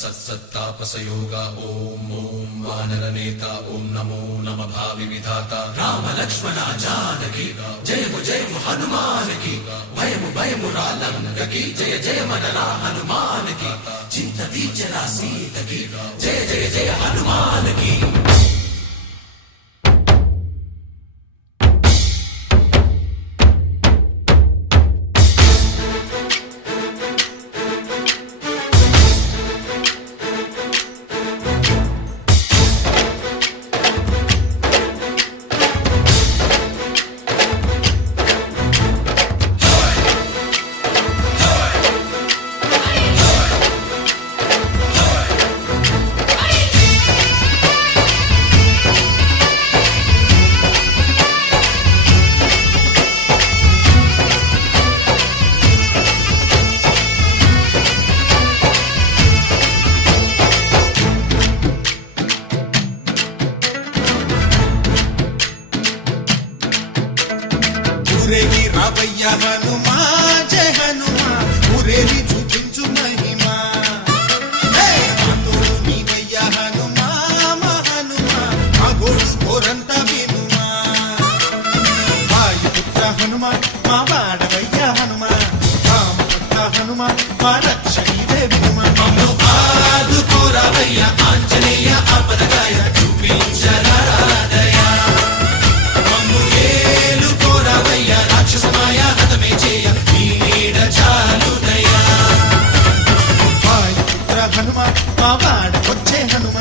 सत्तापसयोगा ओम ओम वानरनेता ओम नमो नमः भावि विधाता राम लक्ष्मण जानकी जय हनुमान की भयमु रालंक की जय मनरा हनुमान की चिंत दीचरा सीत की जय हनुमान की। ఊరేగి రావయ్య హనుమా జయ హనుమా ఊరేగి చూపించు మహిమా తోడు నీవయ్య హనుమా మా హనుమా మా గోడు కోరంత వినుమా వాయుపుత్ర హనుమా మా వాడవయ్య హనుమా రామపుత్ర హనుమా మా రక్షణివే వినుమా మమ్ము ఆదుకోరావయ్య ఆంజనేయ ఆపదగాయ చూపించరాదయ మమ్ము ఏలుకోరావయ్య రాక్షసమాయ హతమే చేయ నీ నీడ చాలుదయ వాయుపుత్ర హనుమ మా వాడకొచ్చే హనుమ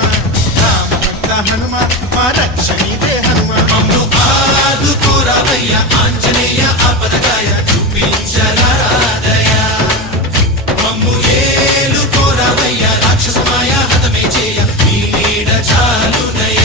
రామభక్త హనుమ మా రక్షణివే హనుమ మమ్ము ఆదుకోరావయ్య ఆంజనేయ ఆపదగాయ చూపించరాదయ మమ్ము ఏలుకోరావయ్య రాక్షసమాయ హతమే చేయ నీ నీడ చాలుదయ।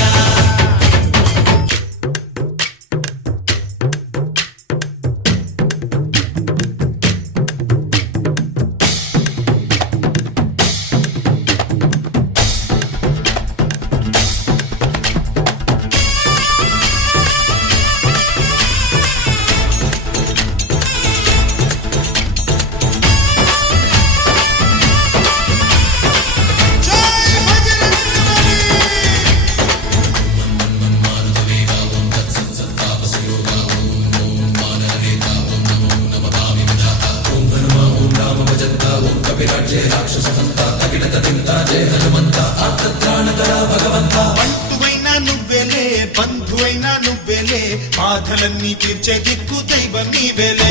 బంధువైనా నువ్వేలే బంధువైనా నువ్వేలే బాధలన్నీ తీర్చే దిక్కు దైవం నీవేలే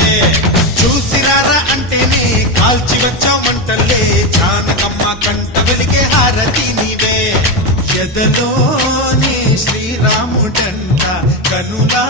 చూసిరారా అంటేనే కాల్చి వచ్చావు మంటల్లే జానకమ్మ కంట వెలిగే హారతి నీవే ఎదలోనే శ్రీరాముడంట కనులా